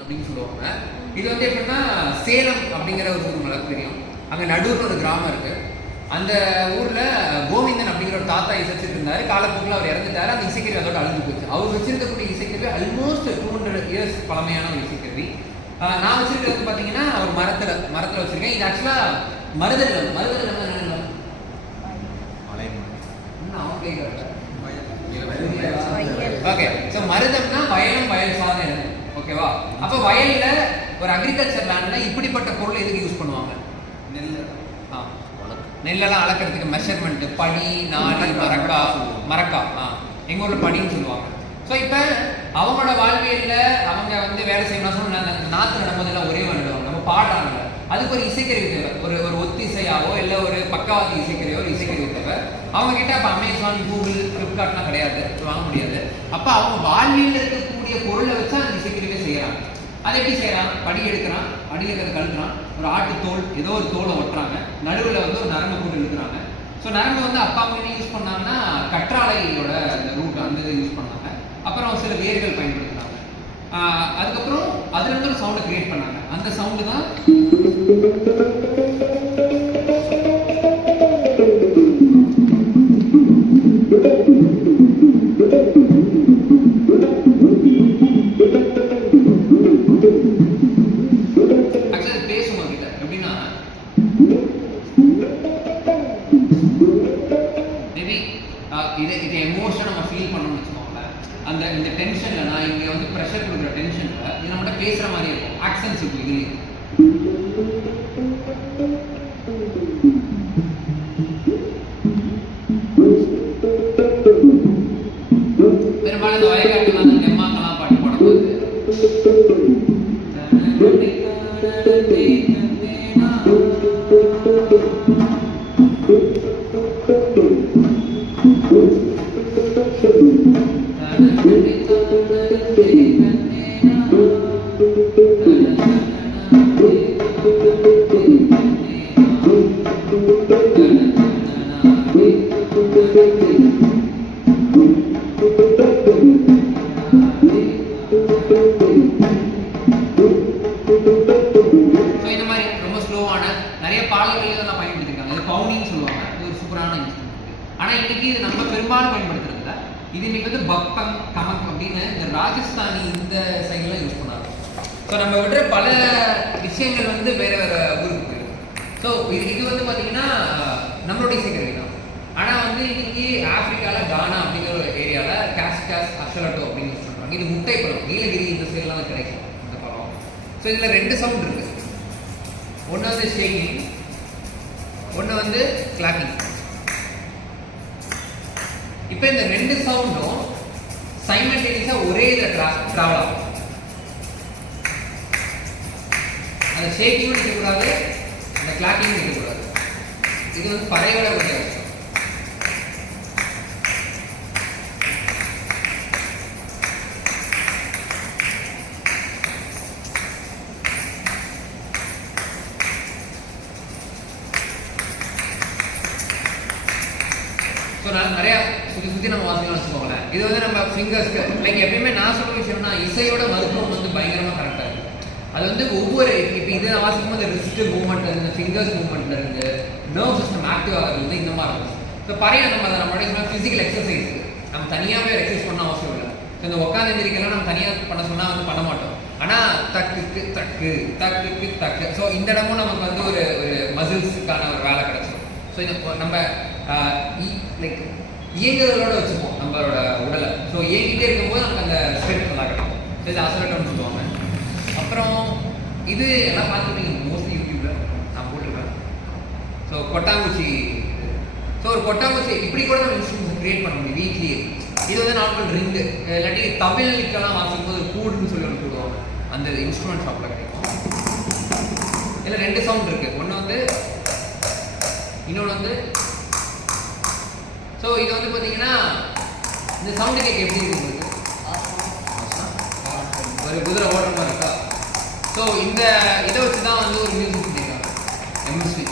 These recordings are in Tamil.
அப்படின்னு சொல்லுவாங்க. இது வந்து எப்படின்னா சேலம் அப்படிங்கிற ஒரு ஊர் நல்லா தெரியும். அங்கே நடுவில் ஒரு கிராமம் இருக்கு. அந்த ஊரில் கோவிந்தன் அப்படிங்கிற ஒரு தாத்தா இசைச்சிட்டு இருந்தார். காலப்போக்கில் அவர் இறந்துட்டார். அந்த இசைக்கருவி அதோட அழிஞ்சு போச்சு. அவர் வச்சிருக்கக்கூடிய இசைக்கருவி ஆல்மோஸ்ட் 200 இயர்ஸ் பழமையான ஒரு இசைக்கருவி. நான் வச்சிருக்கிறது பார்த்தீங்கன்னா ஒரு மரத்தில் வச்சிருக்கேன். இது ஆக்சுவலாக மருதநிலம் ஓகே. ஸோ மருதம்னா வயலும் வயல் சார்ந்த இடம். ஓகேவா? அப்போ வயல்ல ஒரு அக்ரிகல்ச்சர் லேண்ட்ல இப்படிப்பட்ட பொருள் எதுக்கு யூஸ் பண்ணுவாங்க? நெல்லெல்லாம் அளக்கிறதுக்கு மெஷர்மெண்ட், படி, நாடி, மரக்கா எங்க ஊர்ல படின்னு சொல்லுவாங்க. ஸோ இப்போ அவங்களோட வாழ்வியல்ல அவங்க வந்து வேலை செய்யணும் சொன்னா நாற்று நடும்போதெல்லாம் ஒரே நடுவாங்க. நம்ம பாடுறாங்க, அதுக்கு ஒரு இசைக்கருவி தேவை. ஒரு ஒத்திசையாவோ இல்லை ஒரு பக்கவாதி இசைக்கருவியோ ஒரு இசைக்கருவி தேவை. அவங்க கிட்ட அப்போ அமேசான், கூகுள், ஃப்ளிப்கார்ட்லாம் கிடையாது, வாங்க முடியாது. அப்போ அவங்க வாழ்வியல் இருக்கக்கூடிய பொருளை வச்சு அந்த இசைக்கருவியை செய்யறாங்க. அதை எப்படி செய்யறான்? படி எடுக்கிறான், படி இருக்கிறத கழுத்துறான், ஒரு ஆட்டு தோல் ஏதோ ஒரு தோலை ஒட்டுறாங்க, நடுவில் வந்து ஒரு நரம்பு போட்டு இழுக்கிறாங்க. ஸோ நரம்பு வந்து அப்பா அவங்க யூஸ் பண்ணாங்கன்னா கற்றாழையோட அந்த ரூட் அந்த இதை யூஸ் பண்ணாங்க. அப்புறம் சில வேர்கள் பயன்படுத்தினாங்க. அதுக்கப்புறம் அதுல இருந்து ஒரு சவுண்டை கிரியேட் பண்ணாங்க. அந்த சவுண்டு தான் இது எமோஷன் நம்ம ஃபீல் பண்ணணும்னு வச்சுக்கோங்களேன். அந்த இந்த டென்ஷன்ல நான் இங்கே வந்து ப்ரெஷர் கொடுக்குற டென்ஷன்ல இது நம்மகிட்ட பேசுற மாதிரி இருக்கும். ஆக்சன்ஸ் இருக்கும். இதுலேயே பெரும்பாலும் இந்த வயக்காட்டுல அந்த தெம்மாக்கெல்லாம் பாட்டு பாடும்போது இந்த மாதிரி ரொம்ப ஸ்லோவான நிறைய பாடல்கள் நான் பயன்படுத்திருக்காங்க. இது பவுனின்னு சொல்லுவாங்க. இது ஒரு சூப்பரான இன்ஸ்ட்ருமெண்ட். ஆனால் இன்னைக்கு இது நம்ம பெரும்பாலும் பயன்படுத்துறதில்ல. இது இன்னைக்கு வந்து பக்தம், கமக் அப்படின்னு இந்த ராஜஸ்தானி இந்த சைட்லாம் யூஸ் பண்ணாங்க. ஸோ நம்ம விடுற பல விஷயங்கள் வந்து வேற வேற ஊருக்கு போயிடும். ஸோ இது வந்து பார்த்தீங்கன்னா நம்மளுடைய இசைக்கருவி தான். ஆனால் வந்து இன்னைக்கு ஆப்பிரிக்காவில் கானா அப்படிங்கிற ஒரு ஏரியாவில் காஸ் அஷலட்டோ அப்படின்னு யூஸ் பண்ணுறாங்க. இது முட்டை பழம், நீலகிரி இந்த சைட்லாம் கிடைக்கும் இந்த பழம். ஸோ இதில் 2 சவுண்ட் இருக்கு. ஒன்று வந்து ஷேக்கிங், ஒன்று வந்து கிளாக்கிங். இப்போ இந்த 2 சவுண்டும் சைமல்டேனியஸாக ஒரே இதில் ட்ராவல் ஆகும். அந்த ஷேக்கிங்கும் நிற்கக்கூடாது, அந்த கிளாக்கிங்கும் நிற்கக்கூடாது. இது வந்து பறையோட வித்தியாசம். ஸோ நான் நிறையா சுற்றி நம்ம வாசிக்கலாம் வச்சுக்கோங்களேன். இது வந்து நம்ம ஃபிங்கர்ஸ்க்கு லைக் எப்பயுமே நான் சொல்கிற விஷயம்னா இசையோட மருத்துவம் வந்து பயங்கரமாக கரெக்டாக இருக்குது. அது வந்து ஒவ்வொரு இப்போ இது நான் வாசிக்கும் போது ரிஸ்ட்டு மூவ்மெண்ட் இருந்து, ஃபிங்கர்ஸ் மூவ்மெண்ட்ல இருந்து, நர்வ் சிஸ்டம் ஆக்டிவ் ஆகிறது வந்து இந்த மாதிரி இருக்கும். ஸோ பறைய நம்மளுடைய ஃபிசிக்கல் எக்ஸசைஸ் நம்ம தனியாகவே எக்ஸசைஸ் பண்ண அவசியம் இல்லை. ஸோ இந்த உட்காந்து எந்திரிக்கலாம் நம்ம தனியாக பண்ண சொன்னால் வந்து பண்ண மாட்டோம். ஆனால் தக்குக்கு தக்கு தக்குக்கு தக்கு. ஸோ இந்த இடமும் நமக்கு வந்து ஒரு மசில்ஸுக்கான ஒரு வேலை கிடைச்சிடும். ஸோ இது நம்ம லைக் இயங்குறதோட வச்சுப்போம் நம்மளோட உடலை. ஸோ இயங்கிட்டே இருக்கும்போது நமக்கு அந்த ஸ்ட்ரென்த் நல்லா கிடைக்கும். ஸோ இது அசலட்டம்னு சொல்லுவாங்க. அப்புறம் இது எல்லாம் பார்த்துருப்பீங்க மோஸ்ட்லி யூடியூப்ல நான் போட்டிருக்கேன். ஸோ கொட்டாங்குச்சி. ஸோ ஒரு கொட்டாங்குச்சி இப்படி கூட நம்ம இன்ஸ்ட்ருமெண்ட்ஸ் கிரியேட் பண்ண முடியும் வீட்லேயே. இது வந்து நார்மல் ரிங்கு, இல்லாட்டி தமிழுக்கெல்லாம் வாசிக்கும் போது கூடுன்னு சொல்லி ஒன்று போடுவாங்க. அந்த இன்ஸ்ட்ருமெண்ட் ஷாப்பில் கிடைக்கும். இதில் 2 சவுண்ட் இருக்கு. ஒன்று வந்து இன்னொன்று வந்து ஸோ இது வந்து பார்த்தீங்கன்னா இந்த சவுண்டு கேட்க எப்படி இருக்கு உங்களுக்கு? ஒரு குதிரை ஓடுற மாதிரி இருக்கா? ஸோ இந்த இதை வச்சு தான் வந்து ஒரு மியூசிக் பண்ணியிருக்காங்க. எம்எஸ்வி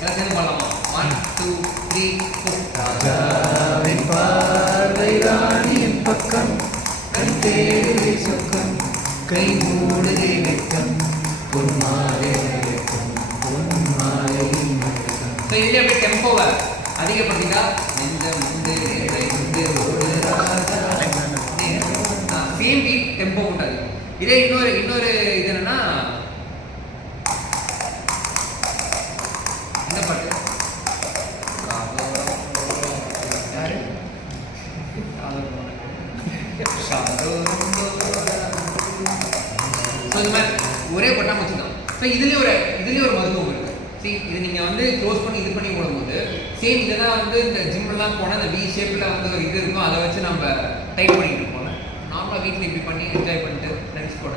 எல்லாத்தையும் பண்ணலாமா? 1 2 3 4. ராஜாவின் பார்வை ராணியின் பக்கம் கண் தேடுதே சொர்க்கம் கை மூடுதே வெட்கம் பொன்மாலை வெட்கம் பொன்மாலையின் மயக்கம். ஸோ இதுலேயே அப்படியே டெம்போவை அதிகப்படுத்திட்டா நெஞ்சம் உண்டு இடை உண்டு சேம் பீட் டெம்போ உண்டாது. இதே இன்னொரு இது என்னன்னா இந்த பாட்டு யாரு இந்த மாதிரி ஒரே பட்டாமூச்சி தான். ஸோ இதுலேயே ஒரு மருத்துவம் இருக்கு. சரி, இது நீங்கள் வந்து க்ளோஸ் பண்ணி இது பண்ணி போடும்போது சேம் இதெல்லாம் வந்து இந்த ஜிம்மெல்லாம் போனால் இந்த வி ஷேப்பில் வந்து ஒரு இது இருக்கும், அதை வச்சு நம்ம டைட் பண்ணிட்டு இருப்போம். நார்மலாக வீட்டில் இப்படி பண்ணி என்ஜாய் பண்ணிட்டு ஃப்ரெண்ட்ஸ் கூட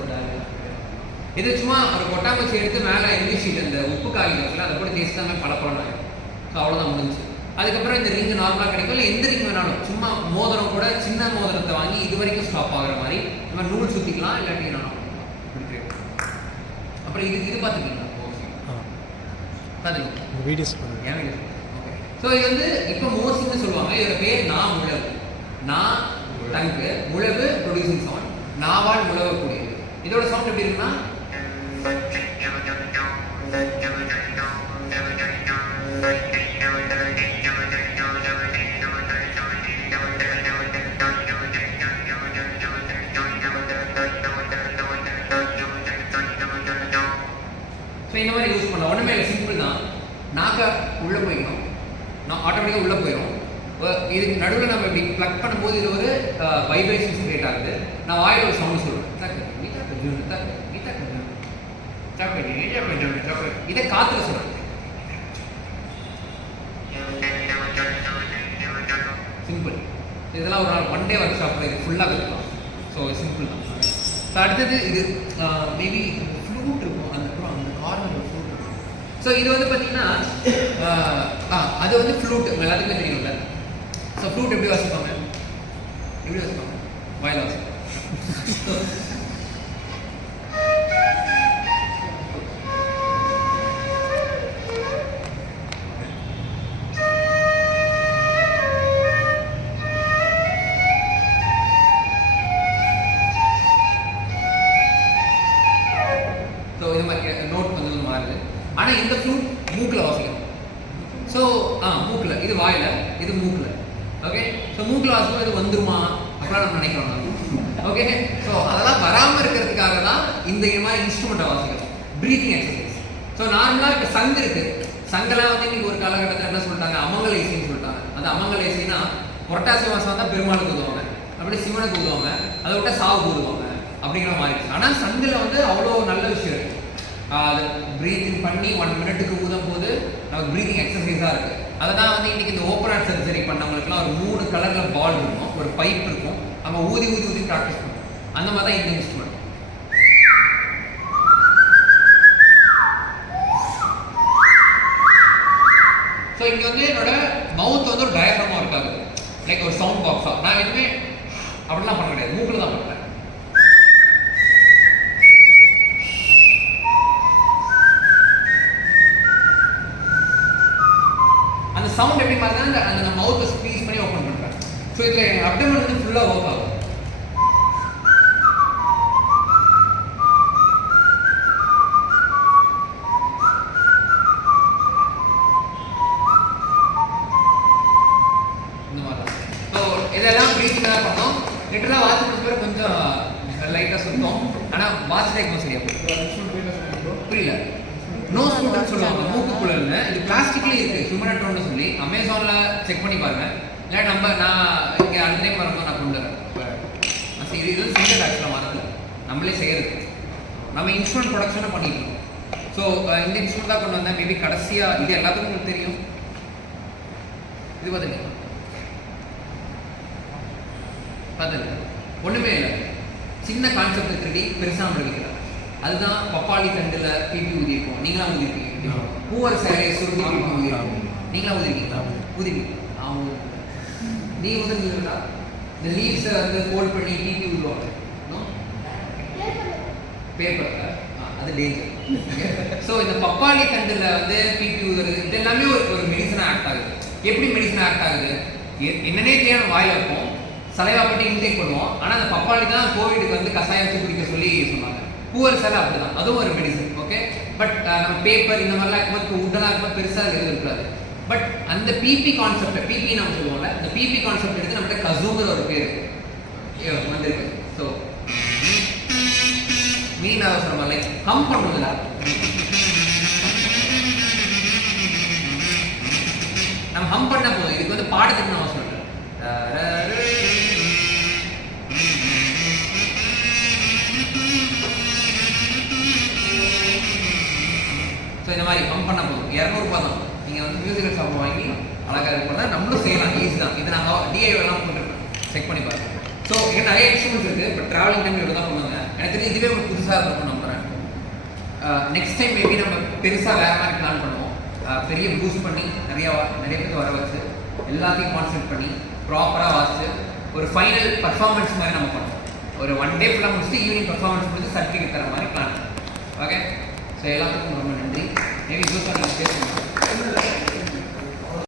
இது சும்மா ஒரு கொட்டாம்பூச்சி எடுத்து மேலே இங்கிலீஷ் ஷீட் அந்த உப்பு காய்கறிகள் அதை கூட தேய்ச்சி தான் பழப்பழம் ஆகிடும். ஸோ அவ்வளோதான் முடிஞ்சு. அதுக்கப்புறம் இந்த ரிங்கு நார்மலாக கிடைக்கும், இல்லை எந்த ரிங் வேணாலும் சும்மா மோதிரம் கூட சின்ன மோதிரத்தை வாங்கி இது வரைக்கும் ஸ்டாப் ஆகிற மாதிரி நம்ம நூல் சுற்றிக்கலாம், இல்லாட்டி நான் அப்புறம் இது பார்த்துக்கிங்களா பார்த்துக்கலாம் வீடியோஸ் ஏன் வீடியோஸ். ஓகே, ஸோ இது வந்து இப்போ மோசிங்னு சொல்லுவாங்க. இதோட பேர் நான் முழவு. நான் டங்கு, முழவு ப்ரொடியூசிங் சவுண்ட், நாவால் முழவக்கூடியது. இதோட சவுண்ட் எப்படி இருக்குன்னா ஸோ இந்த மாதிரி யூஸ் பண்ணலாம். ஒன்றுமே இல்லை, சிம்பிள் தான். நாக்கை உள்ளே போய்க்கணும், நான் ஆட்டோமேட்டிக்காக உள்ளே போயிடும். இதுக்கு நடுவில் நம்ம இப்படி ப்ளக் பண்ணும்போது இது ஒரு வைப்ரேஷன்ஸ் கிரியேட் ஆகுது. நான் வாயில் ஒரு சவுண்ட் சொல்லுவேன், இதை காற்றுல சொல்லுவேன். சிம்பிள். இதெல்லாம் ஒரு நாள் ஒன் டே ஒர்க் ஷாப்பில் இது ஃபுல்லாக கற்றுக்கலாம். ஸோ சிம்பிள் தான். ஸோ அடுத்தது இது மேபி ஃப்ளூட் இருக்கும், அந்த கார்னர் ஃப்ளூட் இருக்கும். ஸோ இது வந்து பார்த்தீங்கன்னா அது வந்து ஃப்ளூட் எல்லாத்துக்குமே தெரியும்ல. ஸோ ஃப்ளூட் எப்படி வாசிப்பாங்க? வாயில் வாசிப்பாங்க. ஸோ இது மாதிரி நோட் வந்து மாறுது. ஆனால் இந்த ஃப்ளூட் மூக்கில் வாசிக்கணும். ஸோ மூக்கில், இது வாயில், இது மூக்கில். ஓகே, ஸோ மூக்கில் வாசிக்கும் இது வந்துருமா அப்படிலாம் நம்ம நினைக்கிறோம். ஓகே, ஸோ அதெல்லாம் வராமல் இருக்கிறதுக்காக தான் இந்த மாதிரி இன்ஸ்ட்ருமெண்ட்டை வாசிக்கிறோம். Breathing exercise. ஸோ நார்மலாக இப்போ சங்கு இருக்குது. சங்கெல்லாம் வந்து இன்னைக்கு ஒரு காலகட்டத்தில் என்ன சொல்லிட்டாங்க, அமங்கல இசைன்னு சொல்லிட்டாங்க. அந்த அமங்கல இசைனா புரட்டாசி மாதம் தான் பெருமாளுக்கு ஊதுவாங்க, அப்படி சிவனுக்கு ஊதுவாங்க, அதை விட்ட சாவு ஊதுவாங்க அப்படிங்கிற மாதிரி இருக்குது. ஆனால் சங்கில் வந்து அவ்வளோ நல்ல விஷயம் இருக்குது. அது ப்ரீத்திங் பண்ணி 1 மினிட்டுக்கு ஊதும் போது நமக்கு ப்ரீத்திங் எக்ஸசைஸாக இருக்குது. அதை தான் வந்து இன்றைக்கி இந்த ஓப்பன் ஹார்ட் சர்ஜரி பண்ணவங்களுக்குலாம் ஒரு 3 கலரில் பால் இருக்கும், ஒரு பைப் இருக்கும், நம்ம ஊதி ப்ராக்டிஸ் பண்ணுவோம். அந்த மாதிரி தான் இந்த இன்ஸ்ட்ருமெண்ட். ஸோ இங்கே வந்து என்னோட மவுத் வந்து ஒரு டயஃப்ரமாக இருக்காது, லைக் ஒரு சவுண்ட் பாக்ஸாக. நான் எதுவுமே அப்படிலாம் பண்ண கிடையாது, மூக்கில் தான் பண்ணுறேன். அந்த சவுண்ட் எப்படி பார்த்தா அந்த மவுத்தை ஸ்க்வீஸ் பண்ணி ஓப்பன் பண்ணுறேன். ஸோ இதில் என் அப்டமன் வந்து ஃபுல்லாக ஒர்க் ஆகும். இந்த மாதிரி ஸோ இதெல்லாம் ப்ரீத்திங்காக பண்ணோம். லிட்டராக வாட்ச் பண்ண பேர் கொஞ்சம் லைட்டாக சுத்தம், ஆனால் வாட்ச் டைக்கும் சரியா புரியல. நோ ஸ்மூட்னு சொல்லுவாங்க மூக்குக்குள்ள இருந்து. இது பிளாஸ்டிக்லேயே இருக்குது, ஹியூமனட்ரோன்னு சொல்லி. அமேசானில் செக் பண்ணி பாருங்கள். இல்லை நான் இங்கே அடுத்த டைம் வரும்போது நான் கொண்டு வரேன். இது வந்து சிங்கர் ஆக்சுவலாக வரது நம்மளே செய்கிறது. நம்ம இன்ஸ்ட்ருமெண்ட் ப்ரொடக்ஷனை பண்ணிட்டு இருக்கோம். ஸோ இந்த இன்ஸ்ட்ருமெண்ட் தான் கொண்டு வந்தேன். மேபி கடைசியாக இது எல்லாத்துக்கும் உங்களுக்கு தெரியும். இது பார்த்துங்க, பார்த்துங்க, ஒன்றுமே இல்லை, சின்ன கான்செப்ட் திருடி பெருசாக நம்ம வைக்கிறாங்க. அதுதான் பப்பாளி தண்டில் பிபி ஊதிருக்கோம். நீங்களாம் ஊதிருக்கீங்க. பூவர் சேலையை சுருட்டி பிபி ஊதிருக்கோம். நீங்களாம் ஊதிருக்கீங்களா? ஊதிருக்கீங்க. நீ ஊதுங்களா? இந்த லீவ்ஸை வந்து ஃபோல்ட் பண்ணி பிபி ஊதுவாங்க. பேப்பர் அது டேஞ்சர். ஸோ இந்த பப்பாளி தண்டில் வந்து பிபி ஊதுறது இது எல்லாமே ஒரு மெடிசனாக ஆக்ட் ஆகுது. எப்படி மெடிசனாக ஆக்ட் ஆகுது என்னன்னே தெரியாம வாயில் வைப்போம். சலைவா பற்றி இன்டேக் பண்ணுவோம். ஆனால் அந்த பப்பாளி தான் கோவிடுக்கு வந்து கசாயம் வச்சு குடிக்க சொல்லி சொன்னாங்க. பூவரசு இலை அப்படி தான், அதுவும் ஒரு மெடிசன். ஓகே, பட் நம்ம பேப்பர் இந்த மாதிரிலாம் இருக்கும்போது உட்டெல்லாம் இருக்கும்போது பெருசாக எதுவும் இருக்காது. பட் அந்த பிபி கான்செப்ட், பிபி நம்ம சொல்லுவோம்ல, அந்த பிபி கான்செப்ட் எடுத்து நம்மகிட்ட கசூங்கிற ஒரு பேர் வந்திருக்கு. ஸோ மீன் அவசரம் லைக் ஹம் பண்ணுவதில்ல, நம்ம ஹம் பண்ண போதும். இதுக்கு வந்து பாடத்துக்கு அவசரம் இல்லை. ஸோ இந்த மாதிரி ஹம் பண்ண போதும். 200 ரூபாய் தான். நீங்கள் வந்து மியூசிக்கல் ஷாப் வாங்கி அழகாக இருப்பதா நம்மளும் செய்யலாம். ஈஸி தான். இது நாங்கள் டிஐலாம் போட்டுருக்கோம், செக் பண்ணி பாருங்க. ஸோ இங்கே நிறைய இன்ஸ்ட்ருமெண்ட்ஸ் இருக்குது. பட் ட்ராவலிங் டைம் இவ்வளோ தான் பண்ணுவாங்க. எனக்கு தெரிஞ்சு இதுவே ஒரு புதுசாக இருக்கும் நம்புறேன். நெக்ஸ்ட் டைம் மேபி நம்ம பெருசாக வேறு மாதிரி பிளான் பண்ணுவோம். பெரிய பூஸ்ட் பண்ணி நிறைய பேர் வர வச்சு எல்லாத்தையும் கான்சென்ட்ரேட் பண்ணி ப்ராப்பராக வாசிச்சு ஒரு ஃபைனல் பர்ஃபார்மன்ஸ் மாதிரி நம்ம பண்ணுவோம். ஒரு 1 டே ஃபுல்லாக முடிச்சுட்டு ஈவினிங் பர்ஃபார்மன்ஸ் முடிச்சு சர்டிஃபிகேட் தர மாதிரி பிளான் பண்ணுவோம். ஓகே, ஸோ எல்லாத்துக்கும் ரொம்ப நன்றி. மேபி பேசணும்.